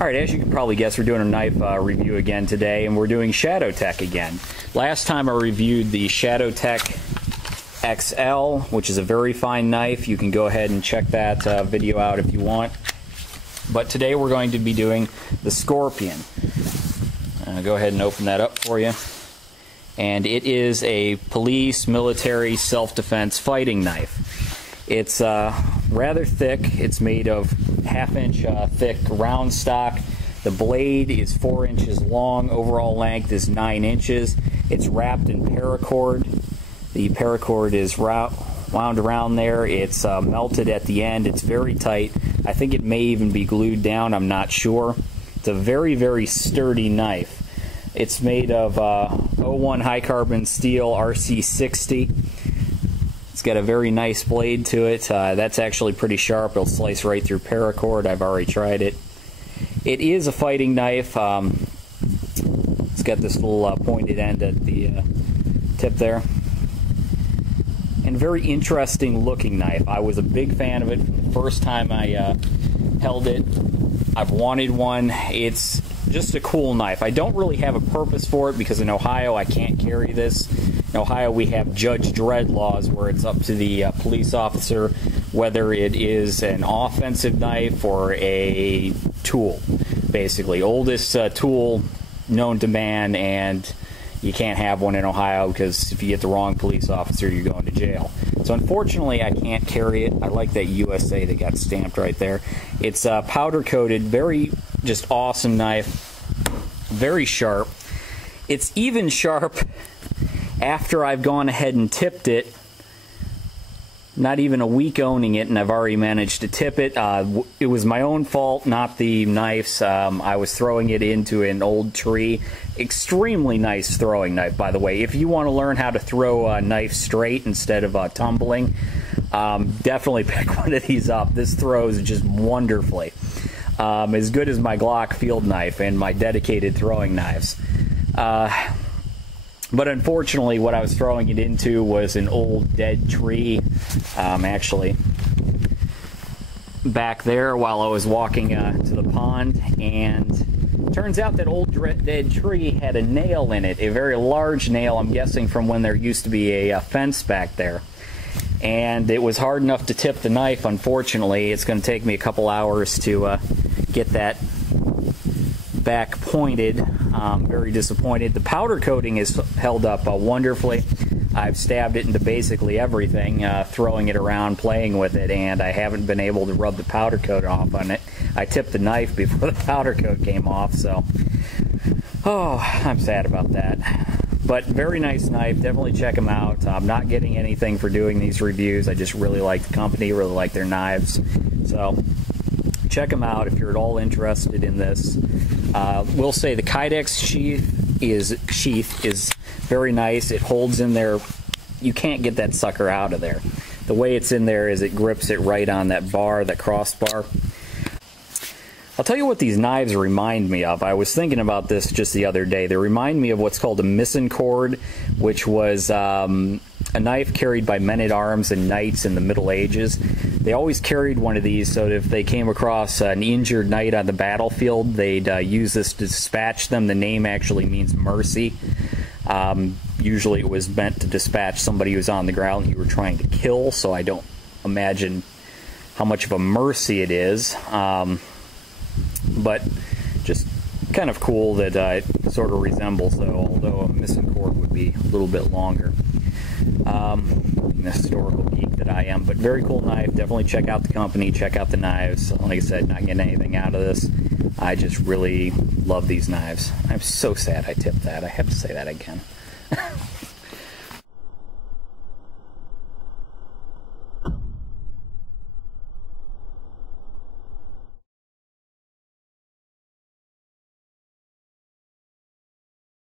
Alright, as you can probably guess, we're doing a knife review again today, and we're doing Shadow Tech again. Last time I reviewed the Shadow Tech XL, which is a very fine knife. You can go ahead and check that video out if you want. But today we're going to be doing the Scorpion. Go ahead and open that up for you. And it is a police, military, self-defense fighting knife. It's rather thick. It's made of half-inch thick round stock. The blade is 4 inches long. Overall length is 9 inches. It's wrapped in paracord. The paracord is wound around there. It's melted at the end. It's very tight. I think it may even be glued down. I'm not sure. It's a very, very sturdy knife. It's made of 01 high carbon steel RC60. It's got a very nice blade to it. That's actually pretty sharp. It'll slice right through paracord. I've already tried it. It is a fighting knife. It's got this little pointed end at the tip there. And very interesting looking knife. I was a big fan of it from the first time I held it. I've wanted one. It's just a cool knife. I don't really have a purpose for it because in Ohio I can't carry this. In Ohio we have Judge Dredd laws where it's up to the police officer whether it is an offensive knife or a tool, basically. Oldest tool known to man, and you can't have one in Ohio because if you get the wrong police officer you're going to jail. So unfortunately I can't carry it. I like that USA that got stamped right there. It's powder coated, very just awesome knife, very sharp. It's even sharp after I've gone ahead and tipped it. Not even a week owning it and I've already managed to tip it. It was my own fault, not the knife's. I was throwing it into an old tree. Extremely nice throwing knife, by the way. If you want to learn how to throw a knife straight instead of tumbling, definitely pick one of these up. This throws just wonderfully. As good as my Glock field knife and my dedicated throwing knives. But unfortunately, what I was throwing it into was an old dead tree, actually, back there while I was walking to the pond. And turns out that old dead tree had a nail in it, a very large nail, I'm guessing from when there used to be a fence back there. And it was hard enough to tip the knife, unfortunately. It's going to take me a couple hours to get that back pointed. Very disappointed. The powder coating is held up wonderfully. I've stabbed it into basically everything, throwing it around, playing with it, and I haven't been able to rub the powder coat off on it. I tipped the knife before the powder coat came off, so I'm sad about that. But very nice knife. Definitely check them out. I'm not getting anything for doing these reviews. I just really like the company, really like their knives. So check them out if you're at all interested in this. We'll say the Kydex sheath is very nice. It holds in there. You can't get that sucker out of there. The way it's in there is it grips it right on that bar, that crossbar. I'll tell you what these knives remind me of. I was thinking about this just the other day. They remind me of what's called a missencord, which was a knife carried by men-at-arms and knights in the Middle Ages. They always carried one of these so that if they came across an injured knight on the battlefield, they'd use this to dispatch them. The name actually means mercy. Usually it was meant to dispatch somebody who's on the ground you were trying to kill, so I don't imagine how much of a mercy it is. But just kind of cool that it sort of resembles, though, although a missencord would be a little bit longer. Being a historical geek that I am, but very cool knife. Definitely check out the company, check out the knives. Like I said, not getting anything out of this. I just really love these knives. I'm so sad I tipped that. I have to say that again.